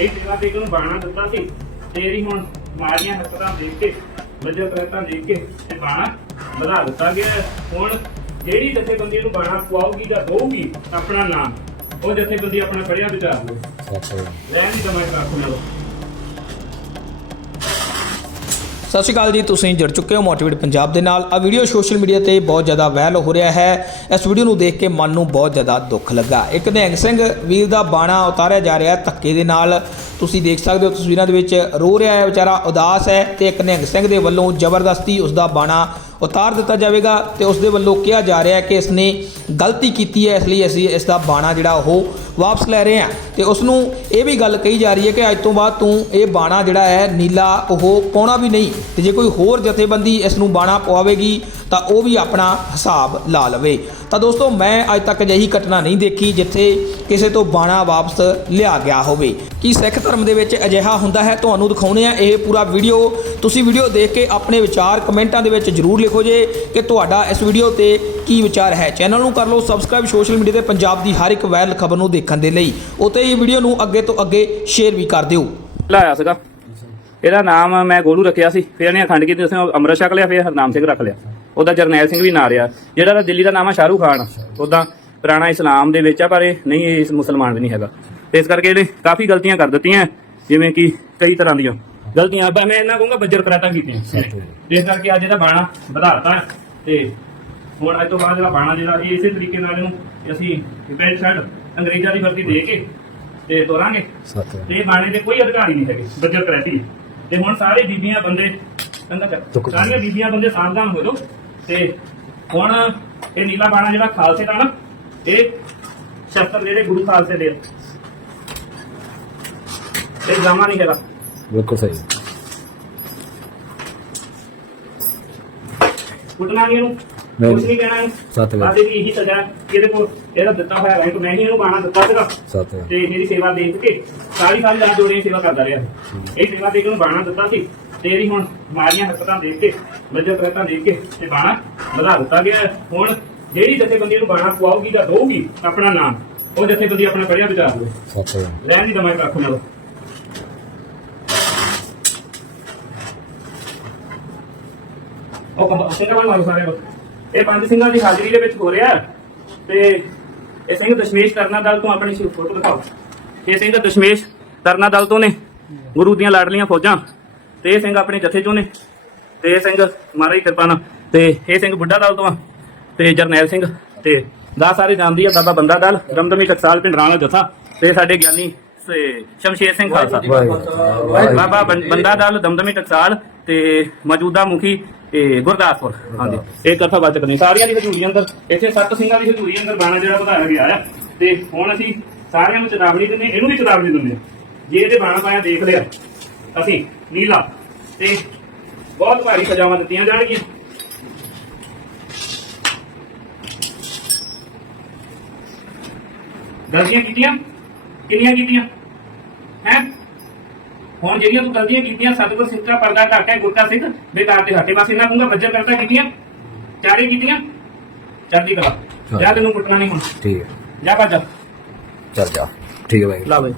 ਇਹ ਸੇਵਾ ਤੇ ਨੂੰ ਬਾਣਾ ਦਿੱਤਾ ਸੀ ਤੇਰੀ ਹੁਣ ਮਾਰੀਆਂ ਹਰਕਤਾਂ ਦੇਖ ਕੇ ਵਜਰ ਕਰਤਾ ਦੇਖ ਕੇ ਤੇ ਬਾਣਾ ਵਧਾ ਦਿੱਤਾ ਗਿਆ। ਹੁਣ ਜਿਹੜੀ ਜਥੇਬੰਦੀ ਨੂੰ ਬਾਣਾ ਖਵਾਉਗੀ ਜਾਂ ਦਊਗੀ ਆਪਣਾ ਨਾਮ ਉਹ ਜਥੇਬੰਦੀ ਆਪਣਾ ਖੜਿਆ ਵਿਚਾਰ ਲਓ ਰਹਿਣ ਦੀ ਰੱਖ ਲਓ ਸਤਿ ਸ਼੍ਰੀ ਅਕਾਲ ਜੀ, ਤੁਸੀਂ ਜੁੜ ਚੁੱਕੇ ਹੋ ਮੋਟੀਵੇਟ ਪੰਜਾਬ ਦੇ ਨਾਲ। ਆ ਵੀਡੀਓ ਸੋਸ਼ਲ ਮੀਡੀਆ ਤੇ ਬਹੁਤ ਜ਼ਿਆਦਾ ਵਾਇਰਲ ਹੋ ਰਿਹਾ ਹੈ। ਇਸ ਵੀਡੀਓ ਨੂੰ ਦੇਖ ਕੇ ਮਨ ਨੂੰ ਬਹੁਤ ਜ਼ਿਆਦਾ ਦੁੱਖ ਲੱਗਾ। ਇੱਕ ਨਿਹੰਗ ਸਿੰਘ ਵੀਰ ਦਾ ਬਾਣਾ ਉਤਾਰਿਆ ਜਾ ਰਿਹਾ ਧੱਕੇ ਦੇ ਨਾਲ। ਤੁਸੀਂ ਦੇਖ ਸਕਦੇ ਹੋ ਤਸਵੀਰਾਂ ਦੇ ਵਿੱਚ ਰੋ ਰਿਹਾ ਹੈ, ਵਿਚਾਰਾ ਉਦਾਸ ਹੈ ਤੇ ਇੱਕ ਨਿਹੰਗ ਸਿੰਘ ਦੇ ਵੱਲੋਂ ਜ਼ਬਰਦਸਤੀ ਉਸ ਦਾ ਬਾਣਾ ਉਤਾਰ ਦਿੱਤਾ ਜਾਵੇਗਾ ਤੇ ਉਸ ਦੇ ਵੱਲੋਂ ਕਿਹਾ ਜਾ ਰਿਹਾ ਹੈ ਕਿ ਇਸ ਨੇ ਗਲਤੀ ਕੀਤੀ ਹੈ, ਇਸ ਲਈ ਅਸੀਂ ਇਸ ਦਾ ਬਾਣਾ ਜਿਹੜਾ ਉਹ ਵਾਪਸ ਲੈ ਰਹੇ ਹਾਂ ਤੇ ਉਸ ਨੂੰ ਇਹ ਵੀ ਗੱਲ ਕਹੀ ਜਾ ਰਹੀ ਹੈ ਕਿ ਅੱਜ ਤੋਂ ਬਾਅਦ ਤੂੰ ਇਹ ਬਾਣਾ ਜਿਹੜਾ ਹੈ, ਨੀਲਾ, ਉਹ ਪਾਉਣਾ ਵੀ ਨਹੀਂ। ਤੇ ਜੇ ਕੋਈ ਹੋਰ ਜਥੇਬੰਦੀ ਇਸ ਨੂੰ ਬਾਣਾ ਪਵਾਵੇਗੀ, ਤਾਂ ਉਹ ਵੀ ਆਪਣਾ ਹਿਸਾਬ ਲਾ ਲਵੇ। ਤਾਂ ਦੋਸਤੋ, ਮੈਂ ਅੱਜ ਤੱਕ ਅਜਿਹੀ ਘਟਨਾ ਨਹੀਂ ਦੇਖੀ ਜਿੱਥੇ ਕਿਸੇ ਤੋਂ ਬਾਣਾ ਵਾਪਸ ਲਿਆ ਗਿਆ ਹੋਵੇ। ਕੀ ਸਿੱਖ ਧਰਮ ਦੇ ਵਿੱਚ ਅਜਿਹਾ ਹੁੰਦਾ ਹੈ? ਤੁਹਾਨੂੰ ਦਿਖਾਉਣੇ ਆ ਇਹ ਪੂਰਾ ਵੀਡੀਓ। ਤੁਸੀਂ ਵੀਡੀਓ ਦੇਖ ਕੇ ਆਪਣੇ ਵਿਚਾਰ ਕਮੈਂਟਾਂ ਦੇ ਵਿੱਚ ਜਰੂਰ ਲਿਖੋ ਜੇ ਕਿ ਤੁਹਾਡਾ ਇਸ ਵੀਡੀਓ ਤੇ ਕੀ ਵਿਚਾਰ ਹੈ। ਚੈਨਲ ਨੂੰ ਕਰ ਲਓ ਸਬਸਕ੍ਰਾਈਬ ਸੋਸ਼ਲ ਮੀਡੀਆ ਤੇ ਪੰਜਾਬ ਦੀ ਹਰ ਇੱਕ ਵਾਇਰਲ ਖਬਰ ਨੂੰ ਦੇਖਣ ਦੇ ਲਈ। ਉਤੇ ਇਹ ਵੀਡੀਓ ਨੂੰ ਅੱਗੇ ਤੋਂ ਅੱਗੇ ਸ਼ੇਅਰ ਵੀ ਕਰ ਦਿਓ। ਲਾਇਆ ਸੀਗਾ। ਇਹਦਾ ਨਾਮ ਮੈਂ ਗੋਲੂ ਰੱਖਿਆ ਸੀ। ਫਿਰ ਇਹਨੇ ਅਖੰਡ ਕੀਤੀ, ਉਸਨੇ ਅੰਮ੍ਰਿਤ ਛਕ ਲਿਆ, ਫਿਰ ਹਰਨਾਮ ਸਿੰਘ ਰੱਖ ਲਿਆ। ਉਹਦਾ ਜਰਨੈਲ ਸਿੰਘ ਵੀ ਨਾਂ ਰਿਹਾ। ਜਿਹੜਾ ਤਾਂ ਦਿੱਲੀ ਦਾ ਨਾਮ ਆ ਸ਼ਾਹਰੂਖ ਖਾਨ ਉਹਦਾ ਪੁਰਾਣਾ ਇਸਲਾਮ ਦੇ ਵਿੱਚ ਆ ਪਰ ਇਹ ਨਹੀਂ ਇਹ ਮੁਸਲਮਾਨ ਵੀ ਨਹੀਂ ਹੈਗਾ। ਤੇ ਇਸ ਕਰਕੇ ਇਹਨੇ ਕਾਫੀ ਗਲਤੀਆਂ ਕਰ ਦਿੱਤੀਆਂ ਜਿਵੇਂ ਕਿ ਕਈ ਤਰ੍ਹਾਂ ਦੀਆਂ ਗਲਤੀਆਂ। ਬਾ ਮੈਂ ਇਹਨਾਂ ਕਹੂੰਗਾ ਬੱਜਰ ਕਰਾਤਾ ਕੀਤੀਆਂ। ਇਸ ਕਰਕੇ ਅੱਜ ਇਹਦਾ ਬਾਣਾ ਵਧਾਤਾ। ਤੇ ਹੁਣ ਅੱਜ ਤੋਂ ਬਾਅਦ ਜਿਹੜਾ ਬਾਣਾ ਜਿਹੜਾ ਇਹ ਇਸੇ ਤਰੀਕੇ ਨਾਲ ਇਹਨੂੰ ਅਸੀਂ ਪੈਂਟ ਸ਼ਰਟ ਅੰਗਰੇਜ਼ਾਂ ਦੀ ਵਰਦੀ ਦੇ ਕੇ ਤੇ ਤੋਰਾਂਗੇ। ਤੇ ਇਹ ਬਾਣੇ ਦੇ ਕੋਈ ਅਧਿਕਾਰੀ ਨਹੀਂ ਹੈਗੇ ਬੱਜਰ ਕਰਾਤੀ ਤੇ ਹੁਣ ਸਾਰੇ ਬੀਬੀਆਂ ਬੰਦੇ ਕਰ ਸਾਰੀਆਂ ਬੀਬੀਆਂ ਬੰਦੇ ਸਾਵਧਾਨ ਹੋ ਜਾਓ। ਤੇ ਹੁਣ ਇਹ ਨੀਲਾ ਬਾਣਾ ਜਿਹੜਾ ਖਾਲਸੇ ਦਾ ਨਾ ਇਹ ਸ਼ਸਤਰ ਜਿਹੜੇ ਗੁਰੂ ਖਾਲਸੇ ਦੇ ਆ। ਇਹ ਜਾਮਾ ਨਹੀਂ ਹੈਗਾ। ਬਿਲਕੁਲ ਸਹੀ। ਕੁੱਟਣਾ ਨਹੀਂ ਇਹਨੂੰ? ਨਹੀਂ। ਕੁਛ ਨਹੀਂ ਕਹਿਣਾ ਸੱਤ ਗੱਲ। ਇਹਦੀ ਇਹੀ ਸਜ਼ਾ ਕਿ ਇਹਦੇ ਕੋਲ ਇਹਦਾ ਦਿੱਤਾ ਹੋਇਆ ਰਾਈਟ ਮੈਂ ਹੀ ਇਹਨੂੰ ਬਾਣਾ ਦਿੱਤਾ ਸੀਗਾ। ਸਤ ਤੇ ਮੇਰੀ ਸੇਵਾ ਦੇਖ ਕੇ ਸਾਰੀ ਸਾਰੀ ਰਾਤ ਜੋੜੇ ਸੇਵਾ ਕਰਦਾ ਰਿਹਾ। ਇਹ ਸੇਵਾ ਦੇ ਕੇ ਉਹਨੂੰ ਬਾਣਾ ਦਿੱਤਾ ਸੀ। ਤੇ ਇਹਦੀ ਹੁਣ ਮਾਰੀਆਂ ਹਰਕਤਾਂ ਦੇਖ ਕੇ ਵਜਰ ਕਰਤਾ ਦੇਖ ਕੇ ਤੇ ਬਾਣਾ ਵਧਾ ਦਿੱਤਾ ਗਿਆ। ਹੁਣ ਜਿਹੜੀ ਜਥੇਬੰਦੀ ਨੂੰ ਬਾਣਾ ਖਵਾਉਗੀ ਜਾਂ ਦਊਗੀ ਆਪਣਾ ਨਾਮ ਉਹ ਜਥੇਬੰਦੀ ਆਪਣਾ ਕਰਿਆ ਵਿਚਾਰ ਲਓ ਰਹਿਣ ਦੀ ਦਮਾਈ ਰੱਖ ਲਓ ਉਹ ਕੰਮ ਬਣ ਮਾਰੋ ਸਾਰੇ ਇਹ ਪੰਜ ਸਿੰਘਾਂ ਦੀ ਹਾਜ਼ਰੀ ਦੇ ਵਿੱਚ ਹੋ ਰਿਹਾ ਤੇ ਇਹ ਸਿੰਘ ਦਸ਼ਮੇਸ਼ ਕਰਨਾ ਦਲ ਤੋਂ ਆਪਣੀ ਫੋਟੋ ਦਿਖਾਓ। ਇਹ ਸਿੰਘ ਦਸ਼ਮੇਸ਼ ਕਰਨਾ ਦਲ ਤੋਂ ਨੇ ਗੁਰੂ ਦੀਆਂ ਲਾਡਲੀਆਂ ਫੌਜਾਂ। ਤੇ ਇਹ ਸਿੰਘ ਆਪਣੇ ਜਥੇ ਚੋਂ ਨੇ। ਤੇ ਇਹ ਸਿੰਘ ਮਹਾਰਾਜ ਕਿਰਪਾ ਨਾਲ। ਤੇ ਇਹ ਸਿੰਘ ਬੁੱਢਾ ਦਲ ਤੋਂ ਆ। ਤੇ ਜਰਨੈਲ ਸਿੰਘ। ਤੇ ਦਾ ਸਾਰੇ ਜਾਣਦੀ ਆ ਬਾਬਾ ਬੰਦਾ ਦਲ ਰਮਦਮੀ ਟਕਸਾਲ ਪਿੰਡਰਾਂ ਦਾ ਜਥਾ। ਤੇ ਸਾਡੇ ਗਿਆਨੀ ਸੇ- ਸ਼ਮਸ਼ੇਰ ਸਿੰਘ ਖਾਲਸਾ। ਬਾਬਾ ਬੰਦਾ ਦਲ ਦਮਦਮੀ ਟਕਸਾਲ ਤੇ ਮੌਜੂਦਾ ਮੁਖੀ ਇਹ ਗੁਰਦਾਸਪੁਰ। ਹਾਂਜੀ। ਇਹ ਕਥਾ ਵਾਚਕ ਨੇ। ਸਾਰੀਆਂ ਦੀ ਹਜ਼ੂਰੀ ਅੰਦਰ ਇੱਥੇ ਸੱਤ ਸਿੰਘਾਂ ਦੀ ਹਜ਼ੂਰੀ ਅੰਦਰ ਬਾਣਾ ਜਿਹੜਾ ਵਧਾਇਆ ਗਿਆ ਆ। ਤੇ ਹੁਣ ਅਸੀਂ ਸਾਰਿਆਂ ਨੂੰ ਚੇਤਾਵਨੀ ਦਿੰਦੇ ਇਹਨੂੰ ਵੀ ਚੇਤਾਵਨੀ ਦਿੰਦੇ। ਜੇ ਇਹਦੇ ਬਾਣਾ ਪਾਇਆ ਦੇਖ ਲਿਆ। ਅਸੀਂ ਨੀਲਾ ਤੇ ਬਹੁਤ ਭਾਰੀ ਸਜ਼ਾਵਾਂ ਦਿੱਤੀਆਂ ਜਾਣਗੀਆਂ। ਗਲਤੀਆਂ ਕੀਤੀਆਂ? ਕਿੰਨੀਆਂ ਕੀਤੀਆਂ? ਹੈ? ਹੁਣ ਜਿਹੜੀਆਂ ਤੂੰ ਗਲਤੀਆਂ ਕੀਤੀਆਂ ਸਤਿਗੁਰ ਸਿੱਖਾ ਪਰਦਾ ਘਾਟੇ ਗੁਰਕਾ ਸਿੰਘ ਬੇਕਾਰ ਤੇ ਹੱਟੇ ਮਾਸੀ ਨਾ ਕਹੂੰਗਾ ਬੱਜਰ ਕਰਤਾ ਕੀਤੀਆਂ? ਚਾਰੇ ਕੀਤੀਆਂ? ਚੜ੍ਹਦੀ ਕਲਾ ਜਾ ਤੈਨੂੰ ਕੁੱਟਣਾ ਨਹੀਂ ਹੁਣ। ਠੀਕ ਹੈ ਜਾ ਭੱਜ ਚੱਲ ਜਾ। ਠੀਕ ਹੈ ਭਾਈ ਲਾ ਬਈ।